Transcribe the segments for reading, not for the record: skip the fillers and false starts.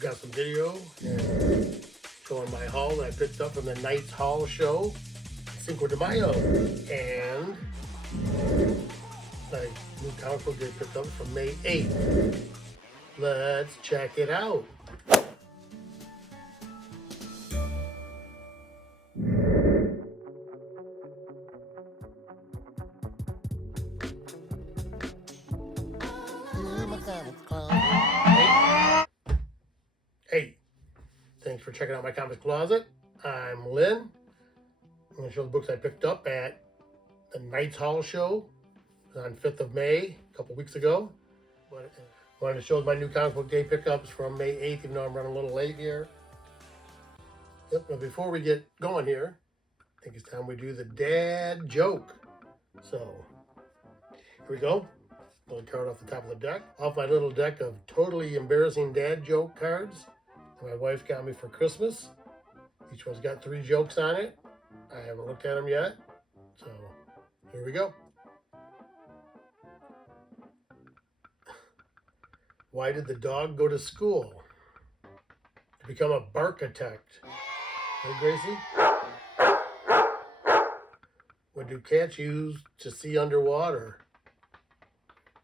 got some video and showing my haul that I picked up from the Knights Hall show, Cinco de Mayo, and my new comic book they picked up from May 8th. Let's check it out. Hey, thanks for checking out my comics closet. I'm Lynn. I'm going to show the books I picked up at the Knights Hall show on 5th of May, a couple weeks ago. I wanted to show my new comic book day pickups from May 8th, even though I'm running a little late here. Yep, but before we get going here, I think it's time we do the dad joke. So, here we go. Little card off the top of the deck. Off my little deck of totally embarrassing dad joke cards that my wife got me for Christmas. Each one's got 3 jokes on it. I haven't looked at them yet. So, here we go. Why did the dog go to school? To become a barkitect. Hey, Gracie? What do cats use to see underwater?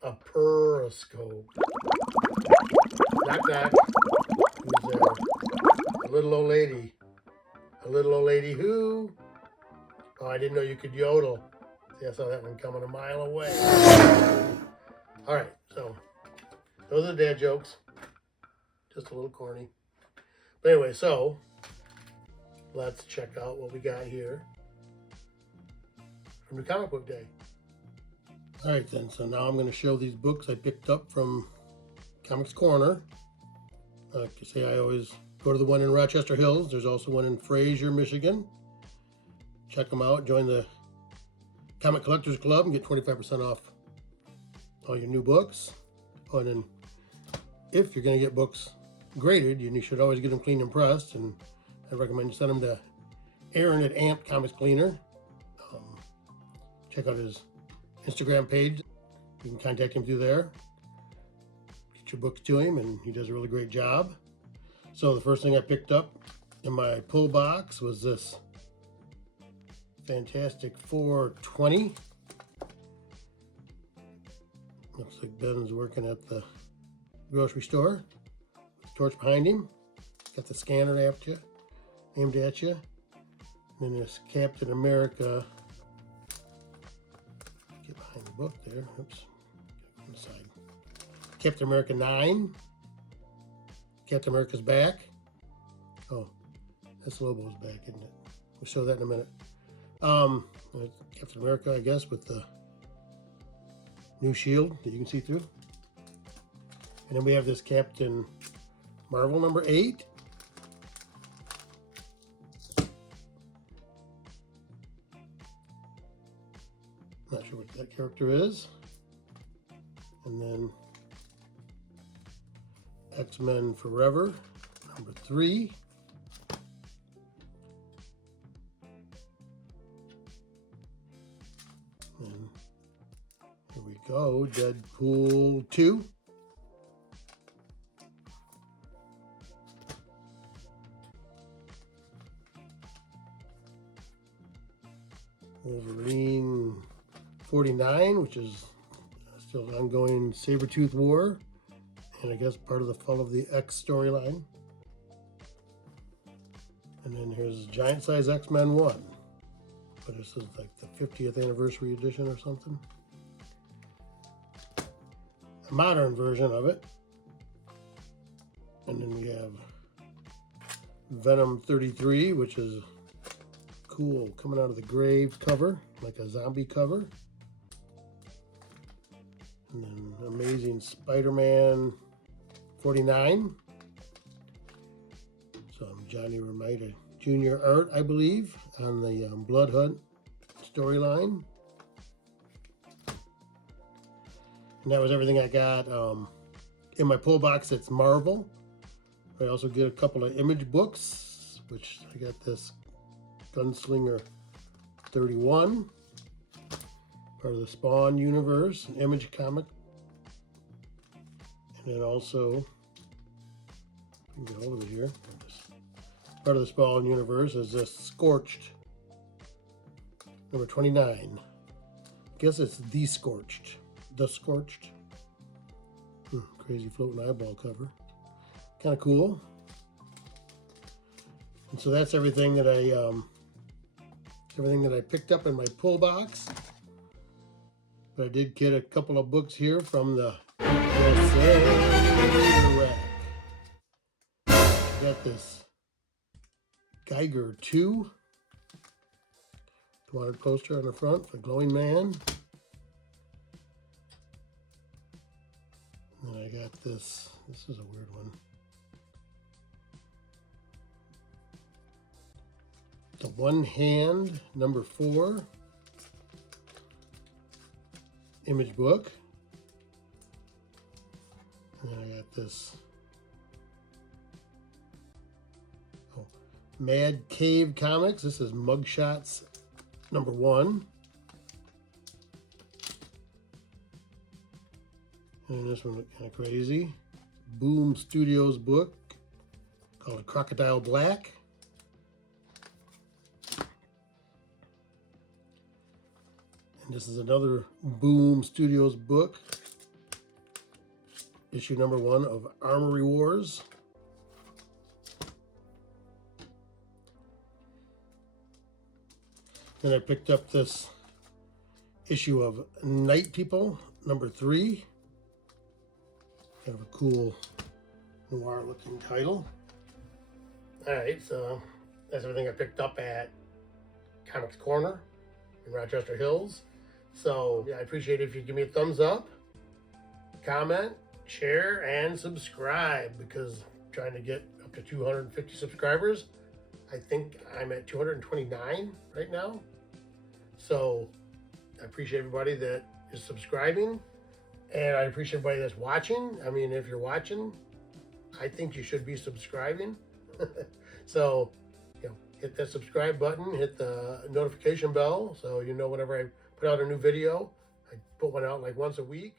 A periscope. Knock, knock. Who's there? A little old lady. A little old lady who? Oh, I didn't know you could yodel. See, I saw that one coming a mile away. All right, so those are the dad jokes. Just a little corny. But anyway, so let's check out what we got here from the comic book day. All right then, so now I'm going to show these books I picked up from Comics Corner. Like I say, I always go to the one in Rochester Hills. There's also one in Fraser, Michigan. Check them out. Join the Comic Collectors Club and get 25% off all your new books. Oh, and then if you're going to get books graded, you should always get them cleaned and pressed. And I recommend you send them to Aaron at Amp Comics Cleaner. Check out his Instagram page. You can contact him through there. Get your books to him, and he does a really great job. So the first thing I picked up in my pull box was this Fantastic 420. Looks like Ben's working at the grocery store with the torch behind him. Got the scanner aimed at you. And then this Captain America. Get behind the book there. Oops. On the side. Captain America 9. Captain America's back. Oh, that's Lobo's back, isn't it? We'll show that in a minute. Captain America, I guess, with the new shield that you can see through. And then we have this Captain Marvel number 8. Not sure what that character is. And then X-Men Forever number 3. And here we go, Deadpool 2. Wolverine 49, which is still an ongoing Sabretooth War, and I guess part of the Fall of the X storyline. And then here's Giant Size X-Men 1, but this is like the 50th anniversary edition or something. A modern version of it. And then we have Venom 33, which is cool, coming out of the grave cover, like a zombie cover. And then Amazing Spider-Man 49. Some Johnny Romita Jr. art, I believe, on the Blood Hunt storyline. And that was everything I got in my pull box. It's Marvel. I also get a couple of image books, which I got this Gunslinger 31, part of the Spawn universe, an Image comic. And then also you can get hold of it here. Part of the Spawn universe is this Scorched, number 29. Guess it's The Scorched. Crazy floating eyeball cover. Kind of cool. And so that's everything that I picked up in my pull box. But I did get a couple of books here from the rack. Got this Geiger 2. Wanted poster on the front for Glowing Man. And then I got this. This is a weird one. The One Hand, number 4 image book. And then I got this Mad Cave Comics. This is Mugshots number 1. And this one looked kind of crazy. Boom Studios book called Crocodile Black. And this is another Boom Studios book. Issue number 1 of Armory Wars. Then I picked up this issue of Night People, number 3. Kind of a cool noir looking title. Alright, so that's everything I picked up at Comics Corner in Rochester Hills. So yeah, I appreciate it if you give me a thumbs up, comment, share, and subscribe, because I'm trying to get up to 250 subscribers. I think I'm at 229 right now. So I appreciate everybody that is subscribing, and I appreciate everybody that's watching. I mean, if you're watching, I think you should be subscribing. So, you know, hit that subscribe button, hit the notification bell, so you know whenever I put out a new video. I put one out like once a week.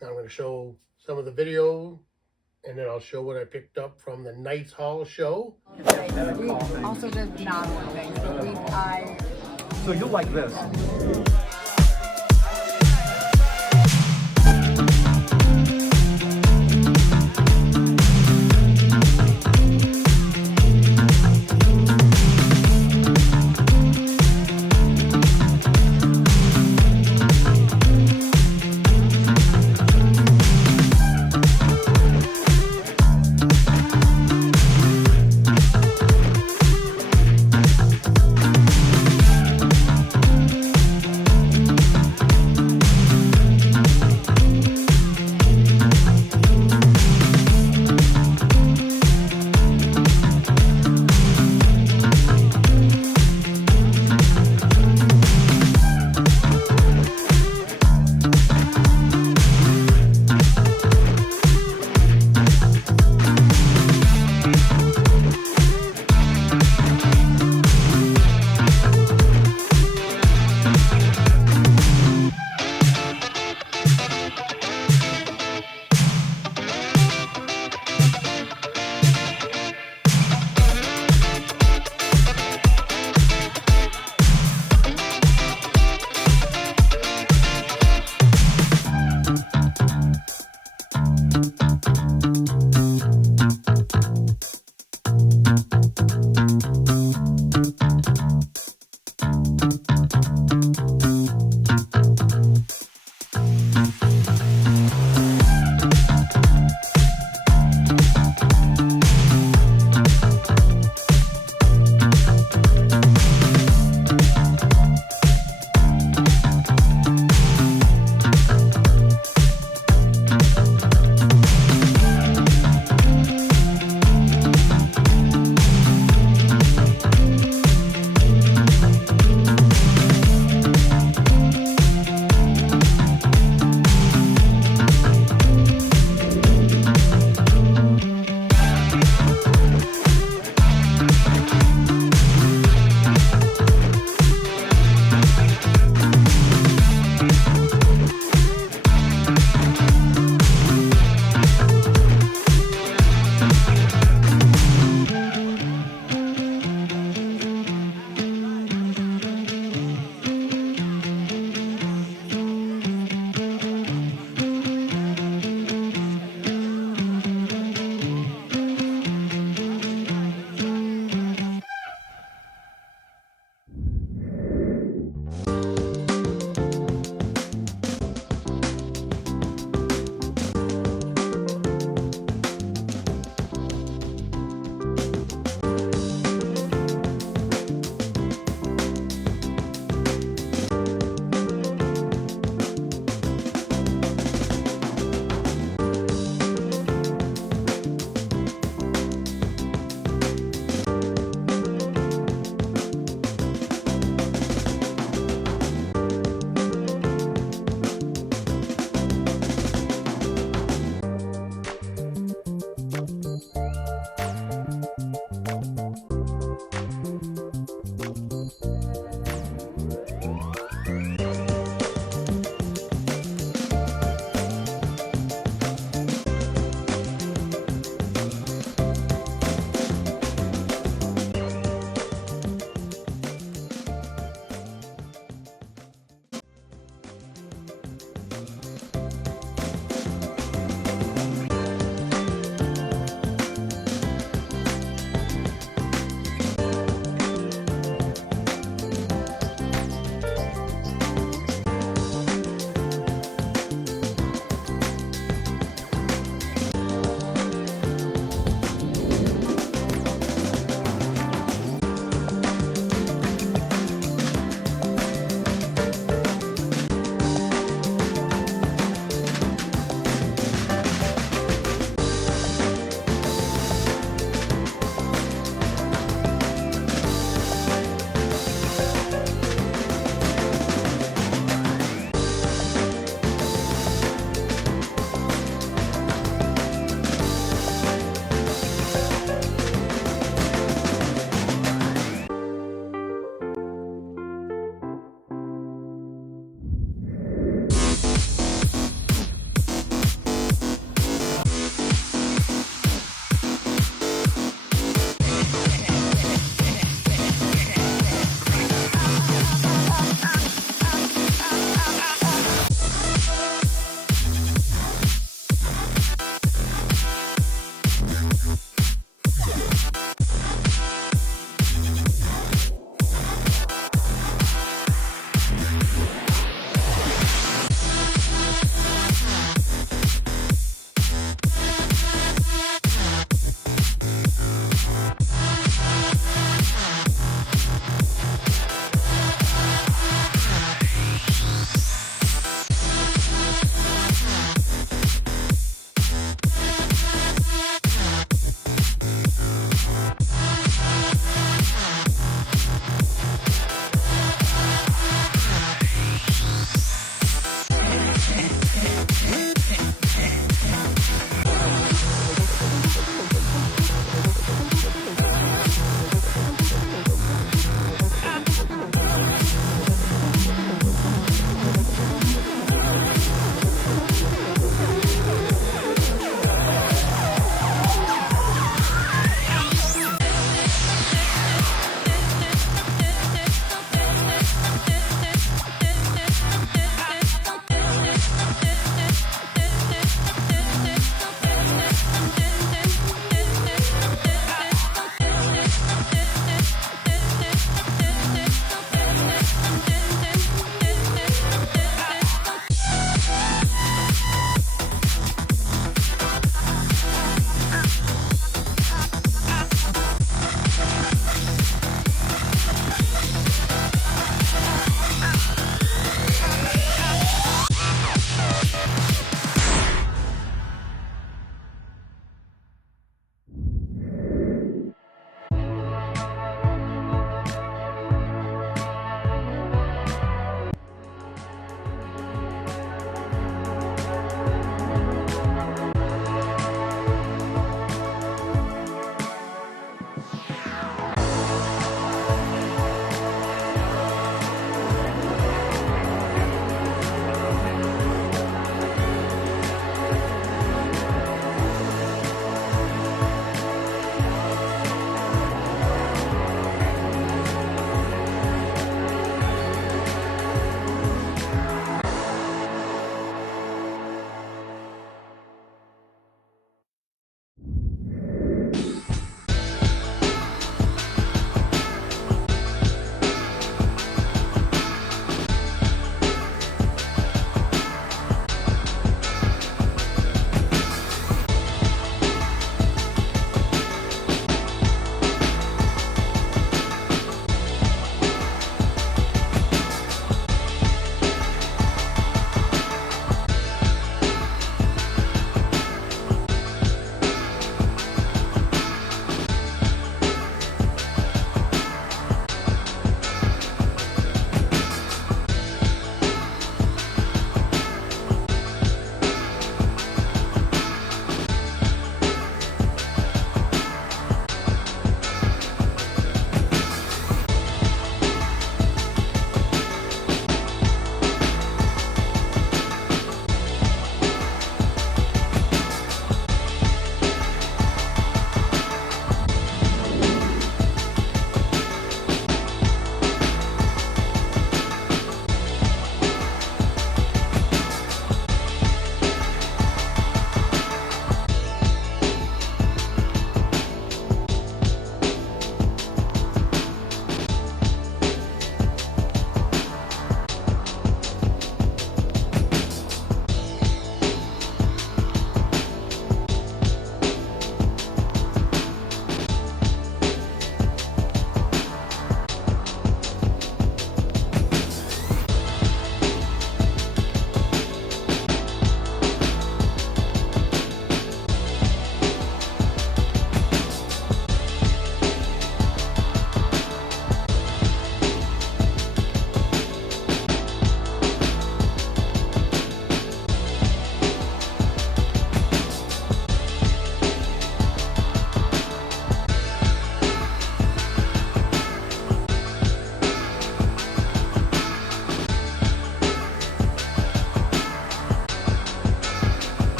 Now I'm going to show some of the video, and then I'll show what I picked up from the Knights Hall show. We also did non-work things, but So you'll like this.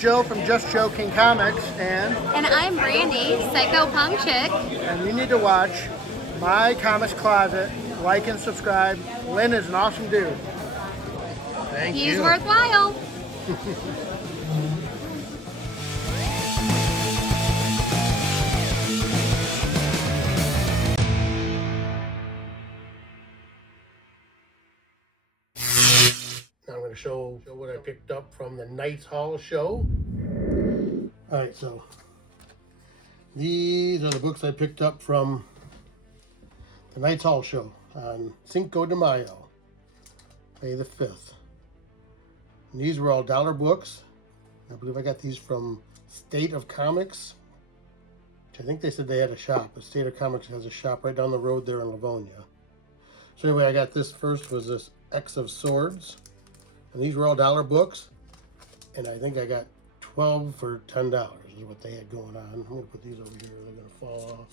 Joe from Just Joking Comics, And I'm Brandy, Psycho Punk Chick. and you need to watch My Comics Closet. Like and subscribe. Lynn is an awesome dude. Thank He's you. worthwhile. Now I'm going to show what I picked up from the Knights Hall show. All right, so these are the books I picked up from the Knights Hall show on Cinco de Mayo, May the 5th. And these were all dollar books. I believe I got these from State of Comics, which I think they said they had a shop. But State of Comics has a shop right down the road there in Livonia. So anyway, I got this first, was this X of Swords. And these were all dollar books. And I think I got 12 for $10 is what they had going on. I'm going to put these over here. They're going to fall off.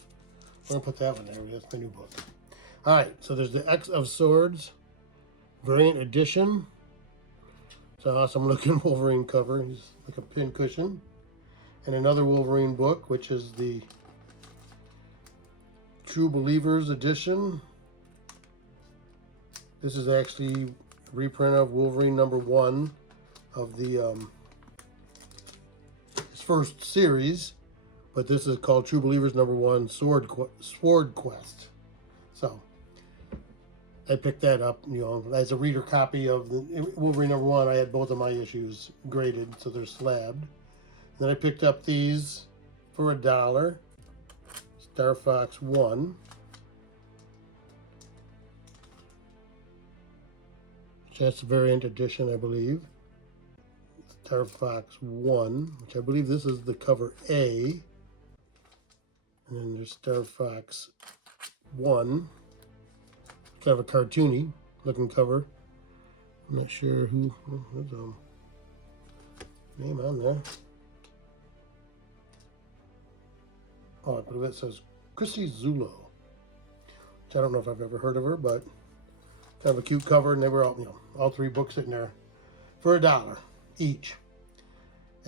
I'm going to put that one there. That's my new book. All right, so there's the X of Swords variant edition. It's an awesome looking Wolverine cover. He's like a pin cushion. And another Wolverine book, which is the True Believers edition. This is actually a reprint of Wolverine #1 of the his first series, but this is called True Believers #1 Sword Quest. So I picked that up, you know, as a reader copy of the Wolverine #1. I had both of my issues graded, so they're slabbed. Then I picked up these for $1. Star Fox 1. That's the variant edition, I believe. Star Fox 1, which I believe this is the cover A. And then there's Star Fox 1. Kind of a cartoony looking cover. I'm not sure who. Oh, there's a name on there. Oh, I believe it says Chrissy Zulo, which I don't know if I've ever heard of her, but kind of a cute cover. And they were all, you know, all three books sitting there for $1 each.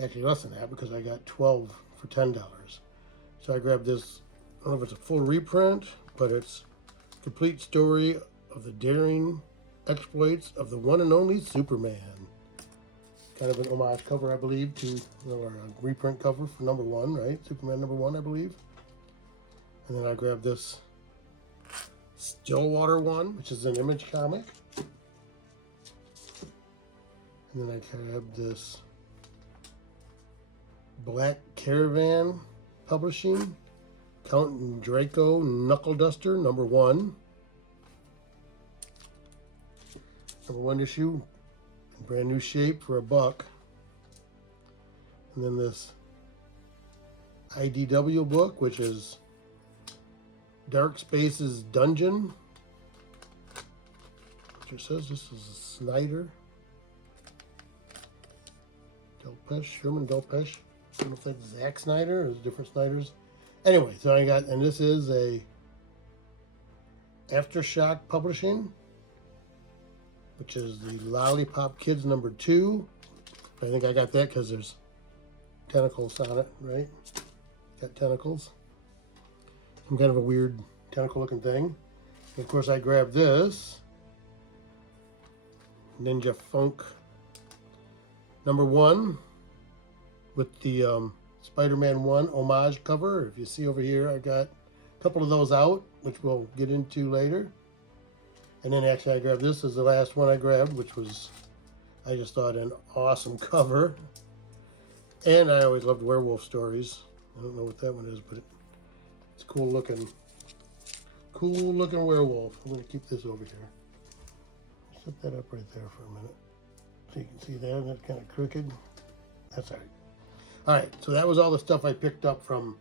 Actually, less than that because I got 12 for $10. So I grabbed this. I don't know if it's a full reprint, but it's complete story of the daring exploits of the one and only Superman. Kind of an homage cover, I believe, to, you know, or a reprint cover for #1, right? Superman #1, I believe. And then I grabbed this Stillwater one, which is an Image comic. And then I grabbed this Black Caravan Publishing Count and Draco Knuckle Duster #1. #1 issue, in brand new shape for $1. And then this IDW book, which is Dark Spaces Dungeon. Which it says this is a Snyder. Delpesh, Sherman Delpesh. I don't know if that's Zack Snyder or there's different Snyders. Anyway, so I got, and this is a Aftershock Publishing, which is the Lollipop Kids #2. I think I got that because there's tentacles on it, right? Got tentacles. Some kind of a weird tentacle looking thing. And of course I grabbed this Ninja Funk #1 with the Spider-Man 1 homage cover. If you see over here, I got a couple of those out, which we'll get into later. And then actually I grabbed this as the last one I grabbed, which was, I just thought, an awesome cover. And I always loved werewolf stories. I don't know what that one is, but it's cool looking werewolf. I'm going to keep this over here. Set that up right there for a minute. So you can see that, that's kind of crooked. That's all right. All right, so that was all the stuff I picked up from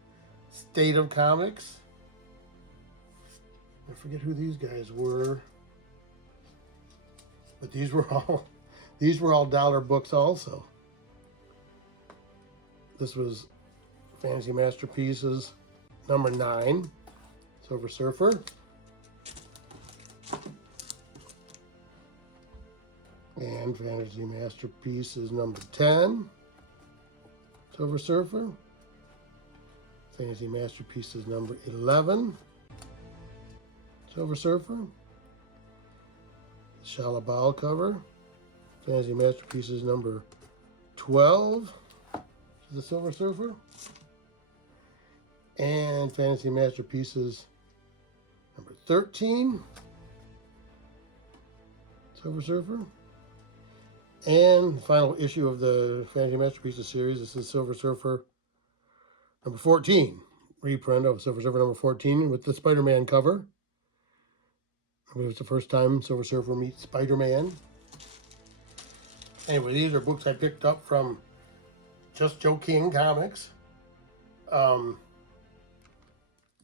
State of Comics. I forget who these guys were, but these were all dollar books also. This was Fantasy Masterpieces #9, Silver Surfer. And Fantasy Masterpieces #10, Silver Surfer. Fantasy Masterpieces number 11. Silver Surfer. Shalabal cover. Fantasy Masterpieces number 12. The Silver Surfer. And Fantasy Masterpieces number 13. Silver Surfer. And the final issue of the Fantasy Masterpieces series. This is Silver Surfer number 14. Reprint of Silver Surfer number 14 with the Spider-Man cover. It was the first time Silver Surfer meets Spider-Man. Anyway, these are books I picked up from Just Joe King Comics.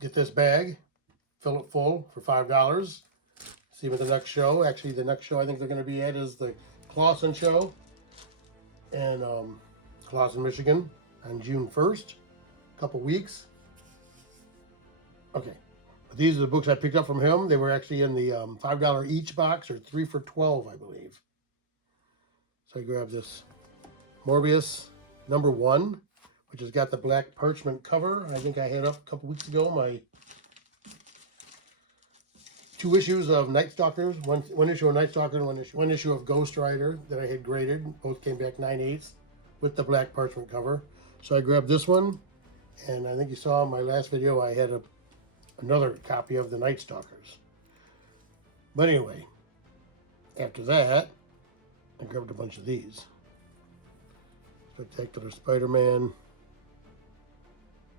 Get this bag, fill it full for $5. See you at the next show. Actually, the next show I think they're going to be at is the Clawson show in Clawson, Michigan on June 1st. A couple weeks. Okay. But these are the books I picked up from him. They were actually in the $5 each box, or 3 for $12, I believe. So I grabbed this Morbius number 1, which has got the black parchment cover. I think I had up a couple weeks ago my 2 issues of Night Stalkers, one issue of Night Stalker and one issue of Ghost Rider that I had graded. Both came back 9/8 with the black parchment cover. So I grabbed this one, and I think you saw in my last video I had another copy of the Night Stalkers. But anyway, after that, I grabbed a bunch of these. Spectacular Spider-Man.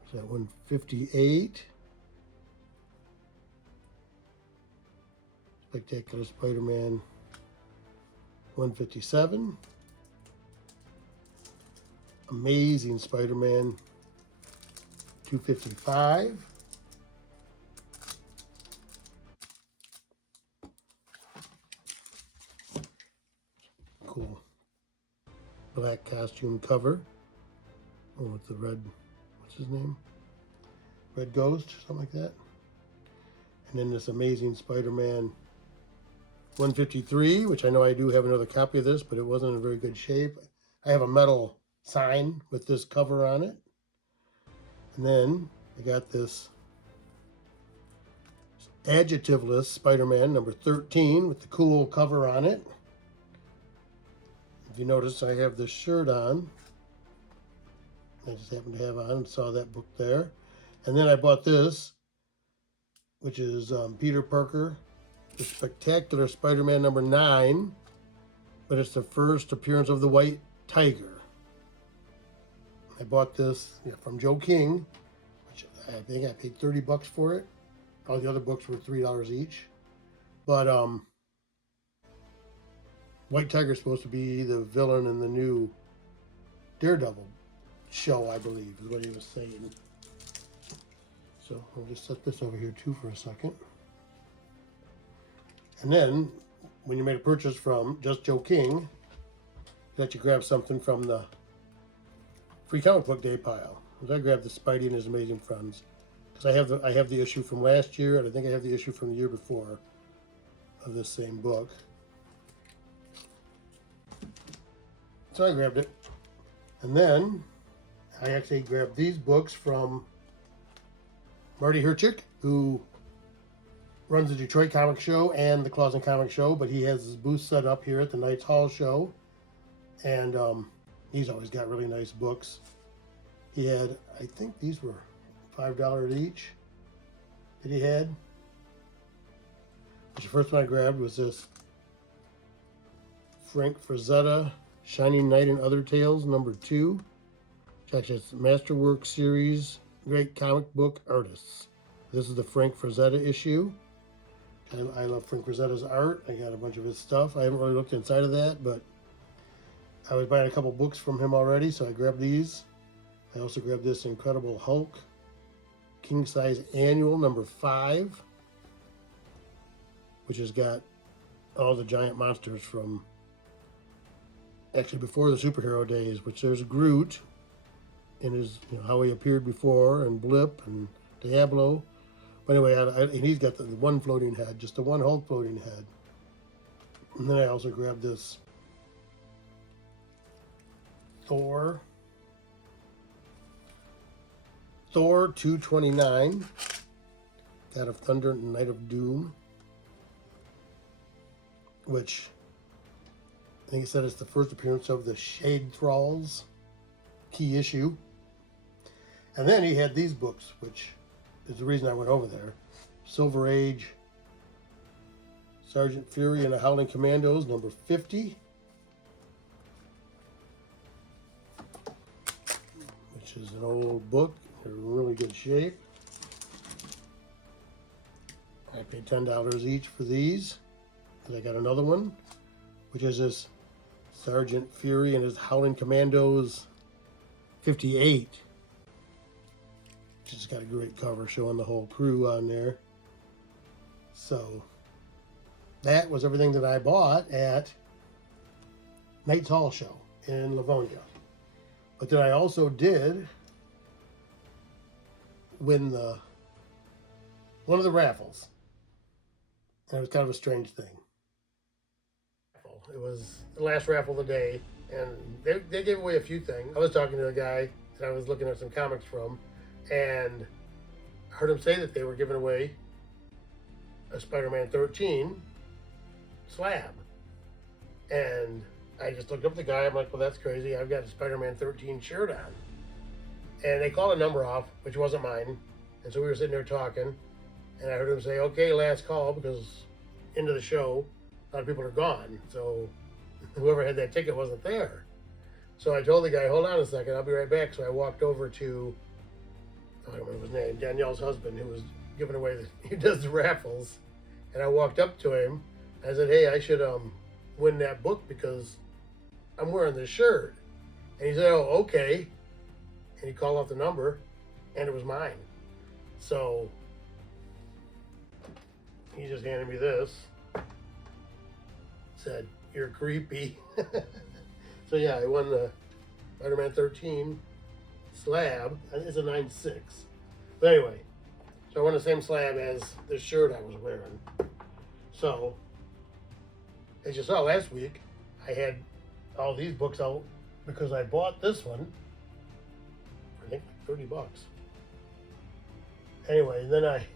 Is that 158? Spectacular Spider-Man 157. Amazing Spider-Man 255. Cool black costume cover. Oh, with the red, what's his name? Red Ghost, something like that. And then this Amazing Spider-Man 153, which I know I do have another copy of this, but it wasn't in very good shape. I have a metal sign with this cover on it. And then I got this adjectiveless Spider-Man number 13 with the cool cover on it. If you notice, I have this shirt on. I just happened to have on and saw that book there. And then I bought this, which is Peter Parker, the Spectacular Spider-Man number 9, but it's the first appearance of the White Tiger. I bought this from Joe King, which I think I paid $30 for it. All the other books were $3 each. But White Tiger is supposed to be the villain in the new Daredevil show, I believe, is what he was saying. So I'll just set this over here too for a second. And then, when you made a purchase from Just Joe King, let you grab something from the free comic book day pile. I grabbed the Spidey and His Amazing Friends, because I have the issue from last year, and I think I have the issue from the year before of this same book. So I grabbed it. And then I actually grabbed these books from Marty Herchick, who runs the Detroit Comic Show and the Clawson Comic Show, but he has his booth set up here at the Knights Hall show. And he's always got really nice books. He had, I think these were $5 each that he had. The first one I grabbed was this Frank Frazetta, Shining Knight and Other Tales, number 2. Which actually is Masterwork Series, Great Comic Book Artists. This is the Frank Frazetta issue. I love Frank Frazetta's art. I got a bunch of his stuff. I haven't really looked inside of that, but I was buying a couple books from him already, so I grabbed these. I also grabbed this Incredible Hulk, King Size Annual, number 5, which has got all the giant monsters from actually before the superhero days, which there's Groot in his, how he appeared before, and Blip and Diablo. But anyway, and he's got the one floating head, just the one Hulk floating head. And then I also grabbed this Thor Thor 229, God of Thunder and Night of Doom, which I think he said it's the first appearance of the Shade Thralls key issue. And then he had these books, which is the reason I went over there. Silver Age, Sergeant Fury and the Howling Commandos, number 50. Which is an old book. They're in really good shape. I paid $10 each for these. And I got another one, which is this Sergeant Fury and his Howling Commandos 58. Which has got a great cover showing the whole crew on there. So that was everything that I bought at Knight's Hall Show in Livonia. But then I also did win one of the raffles. And it was kind of a strange thing. It was the last raffle of the day, and they gave away a few things. I was talking to a guy that I was looking at some comics from, and I heard him say that they were giving away a Spider-Man 13 slab. And I just looked up the guy. I'm like, well, that's crazy. I've got a Spider-Man 13 shirt on. And they called a number off, which wasn't mine. And so we were sitting there talking, and I heard him say, okay, last call, because into the show, a lot of people are gone. So whoever had that ticket wasn't there. So I told the guy, hold on a second, I'll be right back. So I walked over to, I don't remember his name, Danielle's husband, who was giving away, he does the raffles. And I walked up to him. I said, hey, I should win that book because I'm wearing this shirt. And he said, oh, okay. And he called off the number, and it was mine. So he just handed me this. Said, you're creepy. So yeah, I won the Spider-Man 13 slab. It's a 9.6. But anyway, so I won the same slab as the shirt I was wearing. So, as you saw last week, I had all these books out because I bought this one for I think like $30. Anyway, and then I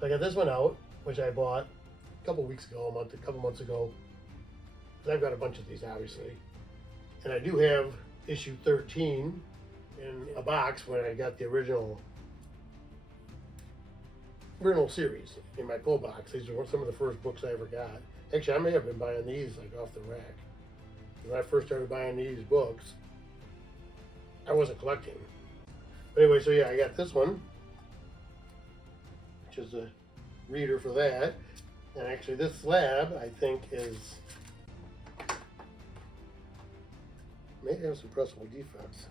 got this one out, which I bought a couple weeks ago, a couple months ago. I've got a bunch of these, obviously. And I do have issue 13 in a box when I got the original series in my pull box. These are some of the first books I ever got. Actually, I may have been buying these like off the rack. When I first started buying these books, I wasn't collecting. But anyway, so yeah, I got this one, which is a reader for that. And actually this slab, I think, may have some pressable defects.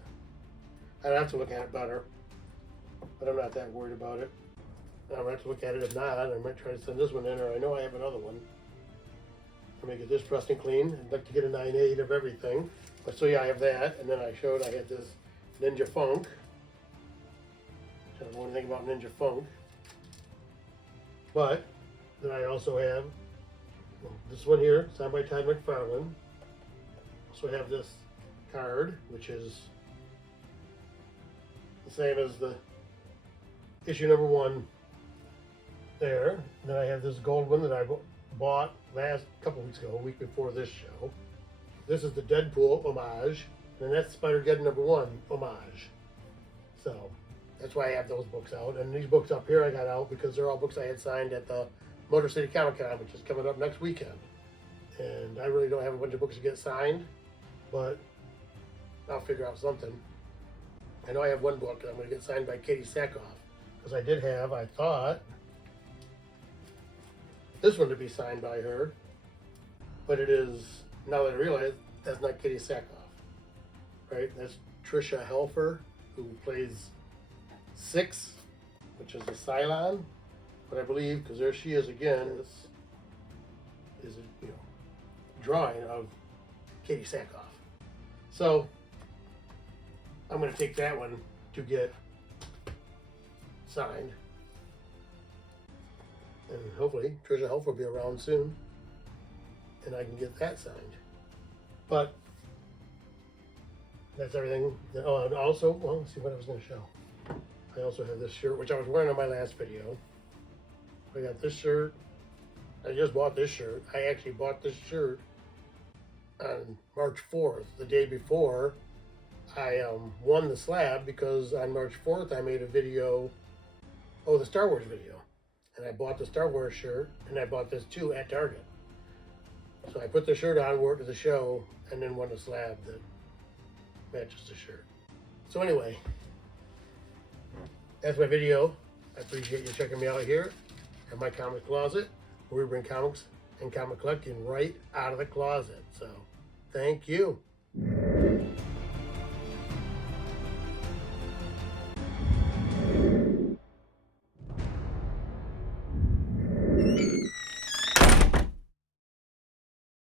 I'd have to look at it better, but I'm not that worried about it. I might have to look at it. If not, I might try to send this one in, or I know I have another one. I'll make it this pressed and clean. I'd like to get a 9.8 of everything. But so yeah, I have that, and then I had this Ninja Funk. I don't know anything about Ninja Funk. But then I also have this one here, signed by Todd McFarlane. Also have this card, which is the same as the issue number 1 there. And then I have this gold one that I bought couple weeks ago, a week before this show. This is the Deadpool homage, and that's Spider-Geddon number 1 homage. So that's why I have those books out. And these books up here I got out because they're all books I had signed at the Motor City Comic Con, which is coming up next weekend. And I really don't have a bunch of books to get signed, but I'll figure out something. I know I have one book that I'm going to get signed by Katie Sackhoff, because I did have, I thought, this one to be signed by her, but it is, now that I realize, that's not Katie Sackhoff, right? That's Tricia Helfer, who plays Six, which is a Cylon, but I believe, because there she is again, this is a drawing of Katie Sackhoff. So I'm going to take that one to get signed, and hopefully Tricia Helfer will be around soon, and I can get that signed. But that's everything. Oh, and also, well, let's see what I was going to show. I also have this shirt, which I was wearing on my last video. I got this shirt. I just bought this shirt. I actually bought this shirt on March 4th, the day before I won the slab, because on March 4th I made a video, the Star Wars video. And I bought the Star Wars shirt, and I bought this too at Target. So I put the shirt on, wore it to the show, and then won a slab that matches the shirt. So anyway, that's my video. I appreciate you checking me out here at my comic closet, where we bring comics and comic collecting right out of the closet. So thank you.